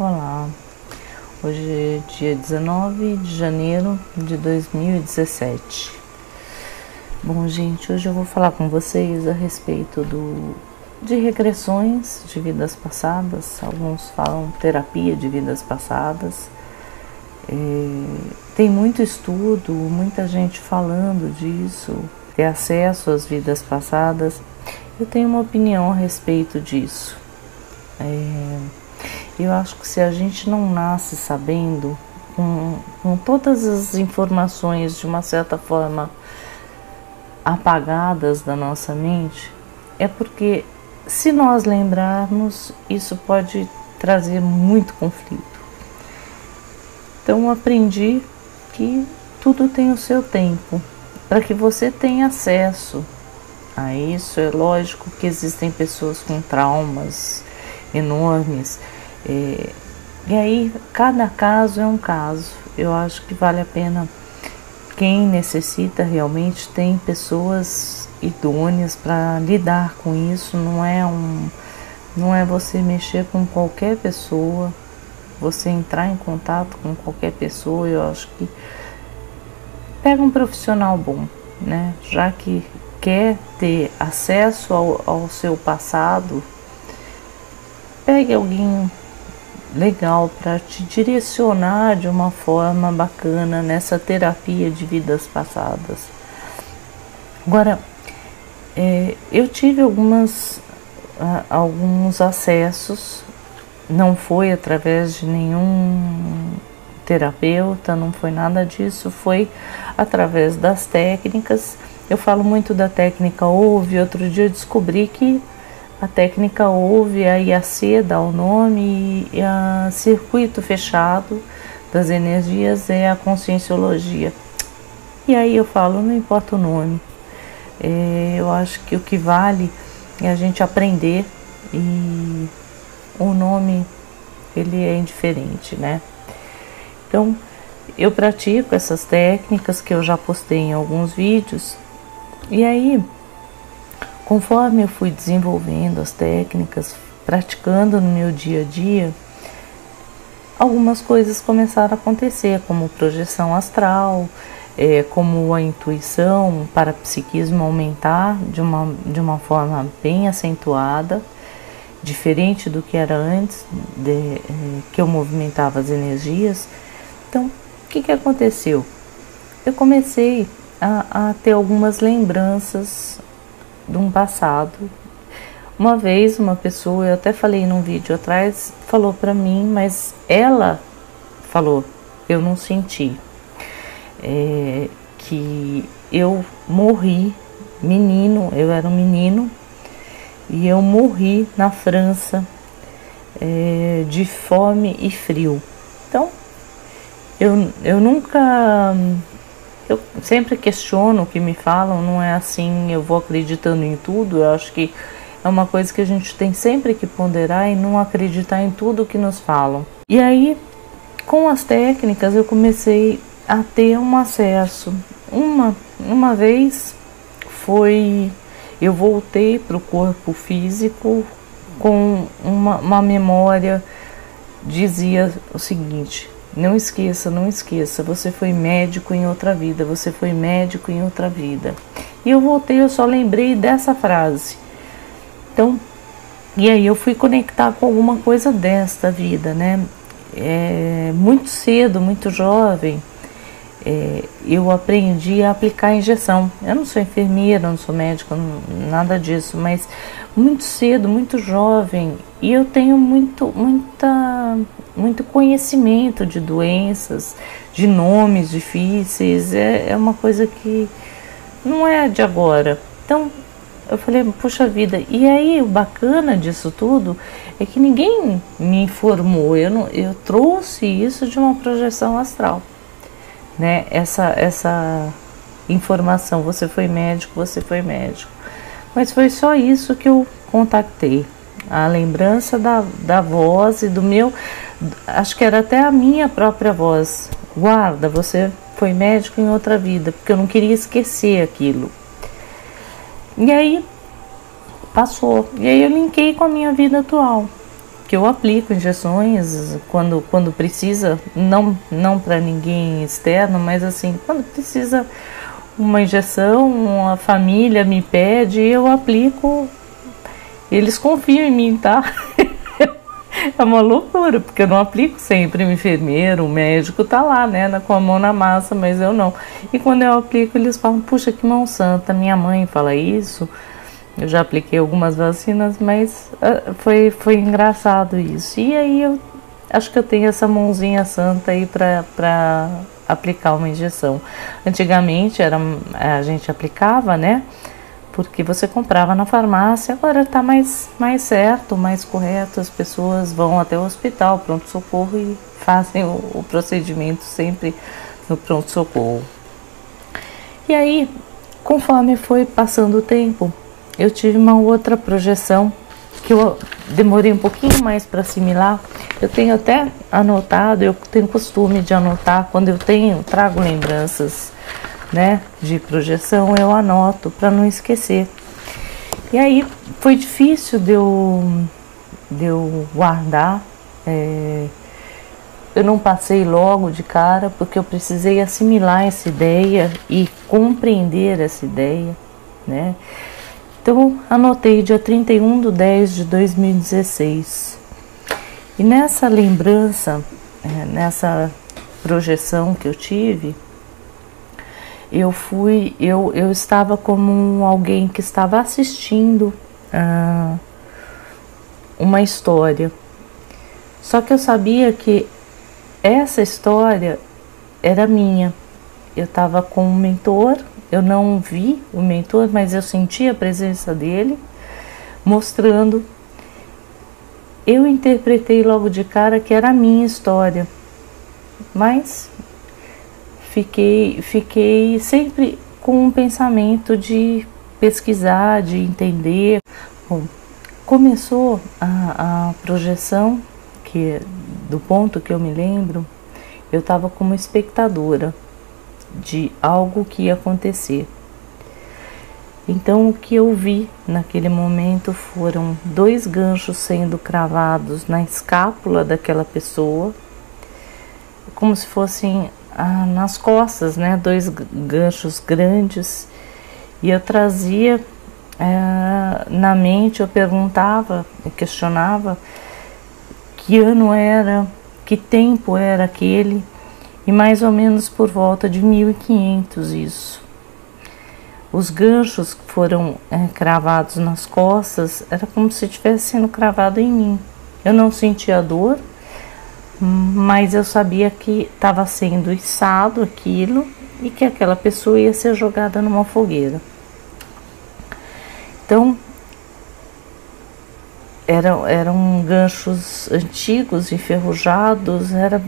Olá, hoje é dia 19 de janeiro de 2017. Bom, gente, hoje eu vou falar com vocês a respeito de regressões de vidas passadas. Alguns falam terapia de vidas passadas. Tem muito estudo, muita gente falando disso, ter acesso às vidas passadas. Eu tenho uma opinião a respeito disso. Eu acho que se a gente não nasce sabendo, com todas as informações de uma certa forma apagadas da nossa mente, é porque se nós lembrarmos, isso pode trazer muito conflito. Então eu aprendi que tudo tem o seu tempo, para que você tenha acesso a isso. É lógico que existem pessoas com traumas enormes, e aí cada caso é um caso. Eu acho que vale a pena, quem necessita realmente, tem pessoas idôneas para lidar com isso. Não é você mexer com qualquer pessoa, você entrar em contato com qualquer pessoa. Eu acho que pega um profissional bom, né? Já que quer ter acesso ao seu passado, pegue alguém legal para te direcionar de uma forma bacana nessa terapia de vidas passadas. Agora, eu tive alguns acessos, não foi através de nenhum terapeuta, não foi nada disso, foi através das técnicas. Eu falo muito da técnica Ouve. Outro dia eu descobri que a técnica Ouve, a IAC dá o nome, e a circuito fechado das energias é a conscienciologia. E aí eu falo, não importa o nome, eu acho que o que vale é a gente aprender, e o nome, ele é indiferente, né? Então, eu pratico essas técnicas que eu já postei em alguns vídeos, e aí, conforme eu fui desenvolvendo as técnicas, praticando no meu dia a dia, algumas coisas começaram a acontecer, como projeção astral, como a intuição, o parapsiquismo aumentar de uma forma bem acentuada, diferente do que era antes, que eu movimentava as energias. Então, o que aconteceu? Eu comecei a ter algumas lembranças de um passado. Uma vez uma pessoa, eu até falei num vídeo atrás, falou para mim, mas ela falou, eu não senti, que eu morri menino, eu era um menino, e eu morri na França, de fome e frio. Então, eu nunca... Eu sempre questiono o que me falam, não é assim, eu vou acreditando em tudo. Eu acho que é uma coisa que a gente tem sempre que ponderar e não acreditar em tudo que nos falam. E aí, com as técnicas, eu comecei a ter um acesso. Uma vez eu voltei para o corpo físico com uma memória, dizia o seguinte: não esqueça, não esqueça, você foi médico em outra vida, você foi médico em outra vida. E eu voltei, eu só lembrei dessa frase. Então, e aí eu fui conectar com alguma coisa desta vida, né? Muito cedo, muito jovem, eu aprendi a aplicar injeção. Eu não sou enfermeira, não sou médica, nada disso, mas muito cedo, muito jovem, e eu tenho muito conhecimento de doenças, de nomes difíceis. É uma coisa que não é de agora. Então eu falei, puxa vida. E aí o bacana disso tudo é que ninguém me informou, eu trouxe isso de uma projeção astral, né? Essa informação, você foi médico, você foi médico. Mas foi só isso que eu contactei, a lembrança da voz e do meu, acho que era até a minha própria voz: guarda, você foi médico em outra vida, porque eu não queria esquecer aquilo. E aí passou, e aí eu linkei com a minha vida atual. que eu aplico injeções quando precisa, não para ninguém externo, mas assim, quando precisa uma injeção, a família me pede, eu aplico, eles confiam em mim, tá? É uma loucura, porque eu não aplico sempre, o enfermeiro, o médico tá lá, né, com a mão na massa, mas eu não. E quando eu aplico, eles falam, puxa, que mão santa, minha mãe fala isso. Eu já apliquei algumas vacinas, mas foi engraçado isso. E aí eu acho que eu tenho essa mãozinha santa aí para aplicar uma injeção. Antigamente a gente aplicava, né? Porque você comprava na farmácia, agora está mais certo, mais correto. As pessoas vão até o hospital, pronto-socorro, e fazem o procedimento sempre no pronto-socorro. E aí, conforme foi passando o tempo, eu tive uma outra projeção que eu demorei um pouquinho mais para assimilar. Eu tenho até anotado, eu tenho costume de anotar quando eu trago lembranças, né, de projeção, eu anoto para não esquecer. E aí foi difícil de eu guardar. Eu não passei logo de cara porque eu precisei assimilar essa ideia e compreender essa ideia, né? Então anotei dia 31/10/2016. E nessa lembrança, nessa projeção que eu tive, eu estava como alguém que estava assistindo uma história. Só que eu sabia que essa história era minha. Eu estava com um mentor, eu não vi o mentor, mas eu senti a presença dele mostrando. Eu interpretei logo de cara que era a minha história, mas fiquei sempre com um pensamento de pesquisar, de entender. Bom, começou a projeção, que do ponto que eu me lembro, eu estava como espectadora de algo que ia acontecer. Então o que eu vi naquele momento foram 2 ganchos sendo cravados na escápula daquela pessoa, como se fossem nas costas, né, 2 ganchos grandes, e eu trazia na mente, eu perguntava, eu questionava que ano era, que tempo era aquele, e mais ou menos por volta de 1500 isso. Os ganchos que foram cravados nas costas, era como se estivesse sendo cravado em mim. Eu não sentia dor, mas eu sabia que estava sendo içado aquilo e que aquela pessoa ia ser jogada numa fogueira. Então, eram ganchos antigos, enferrujados, era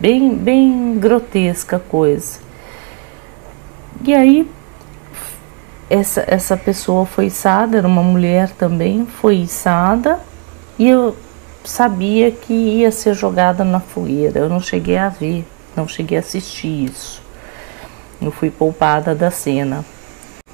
bem grotesca a coisa. E aí, essa pessoa foi içada, era uma mulher também, foi içada, e eu sabia que ia ser jogada na fogueira. Eu não cheguei a ver, não cheguei a assistir isso. Eu fui poupada da cena.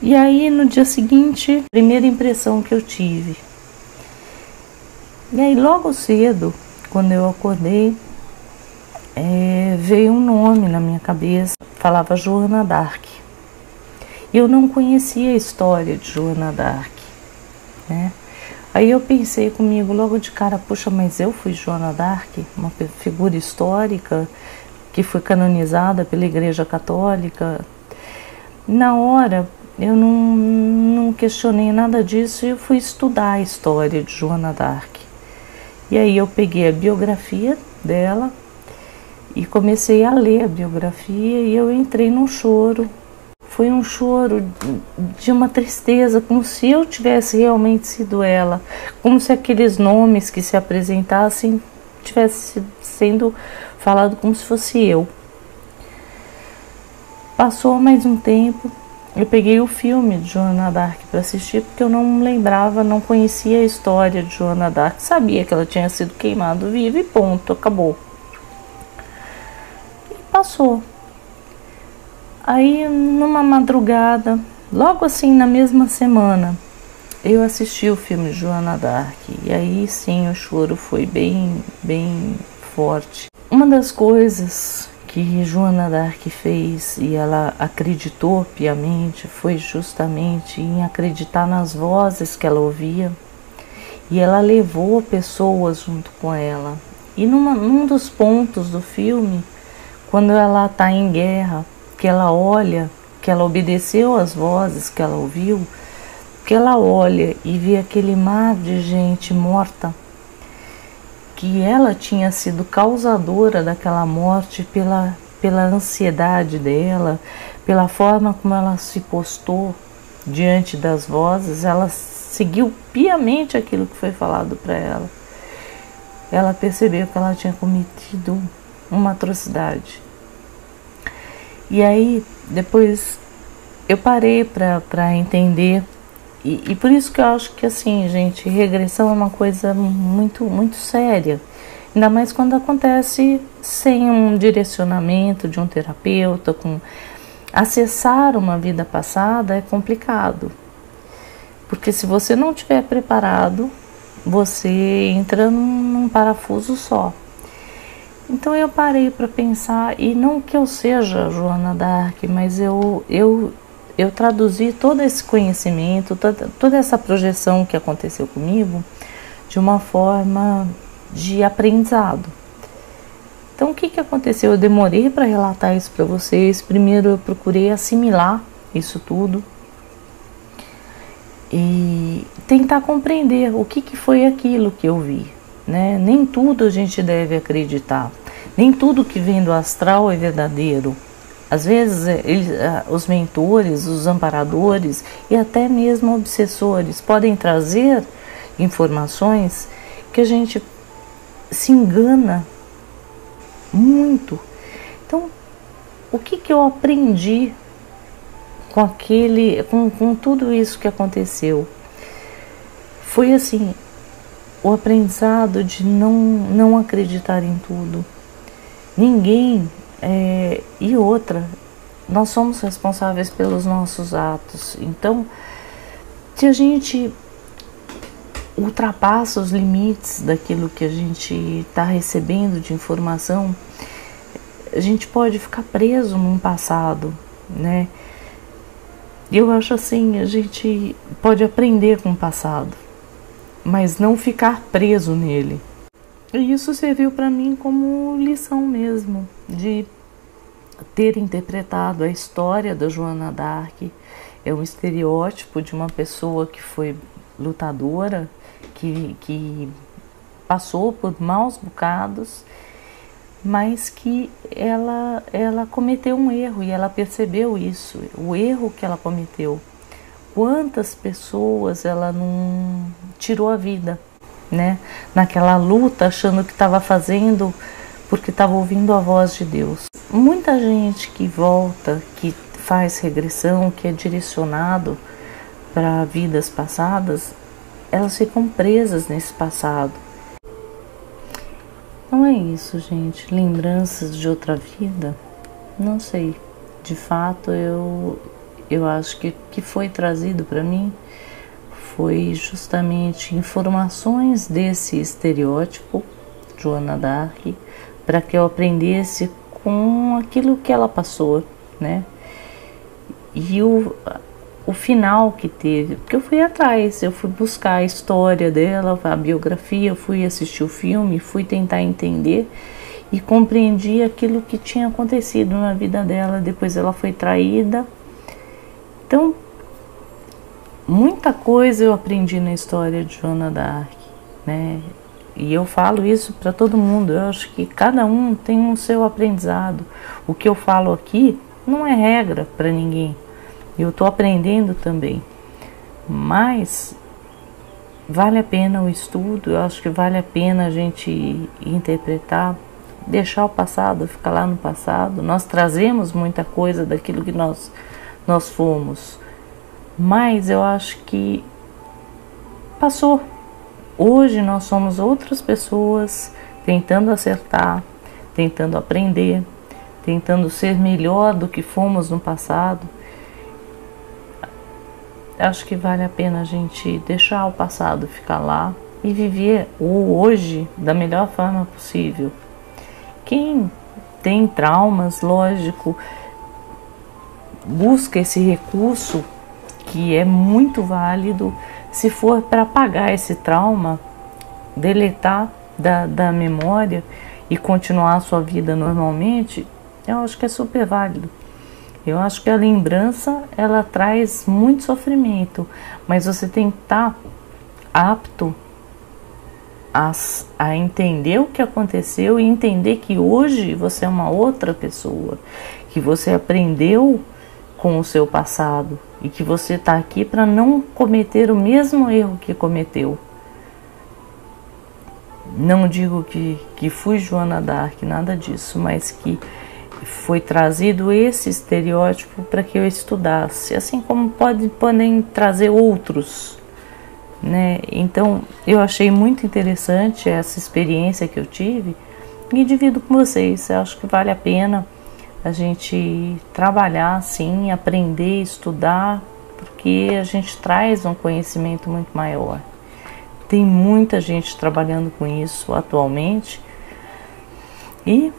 E aí, no dia seguinte, a primeira impressão que eu tive. E aí, logo cedo, quando eu acordei, veio um nome na minha cabeça, falava Joana d'Arc. E eu não conhecia a história de Joana d'Arc, né? Aí eu pensei comigo logo de cara, puxa, mas eu fui Joana d'Arc, uma figura histórica que foi canonizada pela Igreja Católica. Na hora, eu não questionei nada disso e eu fui estudar a história de Joana d'Arc. E aí eu peguei a biografia dela e comecei a ler a biografia e eu entrei num choro. Foi um choro de uma tristeza, como se eu tivesse realmente sido ela, como se aqueles nomes que se apresentassem tivesse sendo falado como se fosse eu. Passou mais um tempo, eu peguei o filme de Joana d'Arc para assistir, porque eu não lembrava, não conhecia a história de Joana d'Arc, sabia que ela tinha sido queimada viva e ponto, acabou. E passou. Aí, numa madrugada, logo assim na mesma semana, eu assisti o filme de Joana d'Arc e aí sim o choro foi bem forte. Uma das coisas que Joana d'Arc fez e ela acreditou piamente foi justamente em acreditar nas vozes que ela ouvia, e ela levou pessoas junto com ela. E num dos pontos do filme, quando ela está em guerra, que ela olha, que ela obedeceu às vozes que ela ouviu, que ela olha e vê aquele mar de gente morta, que ela tinha sido causadora daquela morte pela ansiedade dela, pela forma como ela se postou diante das vozes, ela seguiu piamente aquilo que foi falado para ela. Ela percebeu que ela tinha cometido uma atrocidade. E aí, depois, eu parei para entender. E por isso que eu acho que, assim, gente, regressão é uma coisa muito séria. Ainda mais quando acontece sem um direcionamento de um terapeuta. Acessar uma vida passada é complicado. Porque se você não estiver preparado, você entra num parafuso só. Então eu parei para pensar, e não que eu seja Joana d'Arc, mas eu traduzi todo esse conhecimento, toda essa projeção que aconteceu comigo de uma forma de aprendizado. Então o que aconteceu? Eu demorei para relatar isso para vocês. Primeiro eu procurei assimilar isso tudo e tentar compreender o que foi aquilo que eu vi, né? Nem tudo a gente deve acreditar, nem tudo que vem do astral é verdadeiro. Às vezes os mentores, os amparadores e até mesmo obsessores podem trazer informações que a gente se engana muito. Então, o que eu aprendi com tudo isso que aconteceu? Foi assim, o aprendizado de não acreditar em tudo. Ninguém, e outra, nós somos responsáveis pelos nossos atos. Então, se a gente ultrapassa os limites daquilo que a gente está recebendo de informação, a gente pode ficar preso num passado, né? Eu acho assim, a gente pode aprender com o passado, mas não ficar preso nele. E isso serviu para mim como lição mesmo, de ter interpretado a história da Joana d'Arc. É um estereótipo de uma pessoa que foi lutadora, que passou por maus bocados, mas que ela cometeu um erro e ela percebeu isso, o erro que ela cometeu. Quantas pessoas ela não tirou a vida, né? Naquela luta, achando que estava fazendo porque estava ouvindo a voz de Deus. Muita gente que volta, que faz regressão, que é direcionado para vidas passadas, elas ficam presas nesse passado. Então é isso, gente. Lembranças de outra vida? Não sei. De fato, eu acho que foi trazido para mim foi justamente informações desse estereótipo, Joana d'Arc, para que eu aprendesse com aquilo que ela passou, né? E o final que teve, porque eu fui atrás, eu fui buscar a história dela, a biografia, fui assistir o filme, fui tentar entender e compreendi aquilo que tinha acontecido na vida dela. Depois ela foi traída. Então, muita coisa eu aprendi na história de Joana d'Arc, né? E eu falo isso para todo mundo. Eu acho que cada um tem um seu aprendizado. O que eu falo aqui não é regra para ninguém. Eu estou aprendendo também. Mas vale a pena o estudo. Eu acho que vale a pena a gente interpretar, deixar o passado ficar lá no passado. Nós trazemos muita coisa daquilo que nós fomos. Mas eu acho que passou. Hoje nós somos outras pessoas tentando acertar, tentando aprender, tentando ser melhor do que fomos no passado. acho que vale a pena a gente deixar o passado ficar lá e viver o hoje da melhor forma possível. Quem tem traumas, lógico, busca esse recurso que é muito válido. Se for para apagar esse trauma, deletar da memória e continuar a sua vida normalmente, eu acho que é super válido. Eu acho que a lembrança, ela traz muito sofrimento, mas você tem que estar apto a entender o que aconteceu e entender que hoje você é uma outra pessoa, que você aprendeu com o seu passado e que você está aqui para não cometer o mesmo erro que cometeu. Não digo que fui Joana d'Arc, nada disso, mas que foi trazido esse estereótipo para que eu estudasse, assim como podem trazer outros, né? Então eu achei muito interessante essa experiência que eu tive e divido com vocês. Eu acho que vale a pena a gente trabalhar assim, aprender, estudar, porque a gente traz um conhecimento muito maior. Tem muita gente trabalhando com isso atualmente e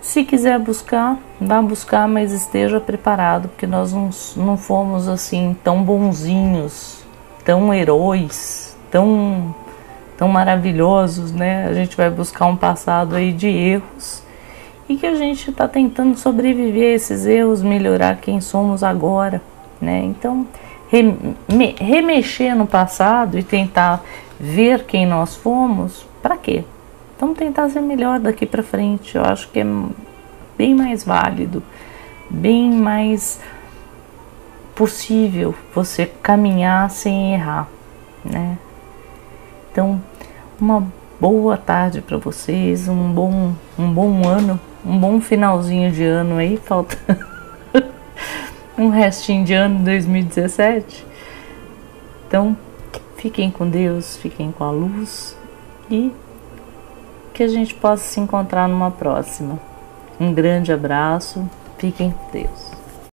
se quiser buscar, vá buscar, mas esteja preparado, porque nós não fomos assim tão bonzinhos, tão heróis, tão maravilhosos, né? A gente vai buscar um passado aí de erros e que a gente está tentando sobreviver a esses erros, melhorar quem somos agora, né? Então, remexer no passado e tentar ver quem nós fomos, para quê? Vamos tentar ser melhor daqui para frente. Eu acho que é bem mais válido, bem mais possível você caminhar sem errar, né? Então, uma boa tarde para vocês, um bom ano, um bom finalzinho de ano aí, falta um restinho de ano 2017. Então, fiquem com Deus, fiquem com a luz e que a gente possa se encontrar numa próxima. Um grande abraço, fiquem com Deus.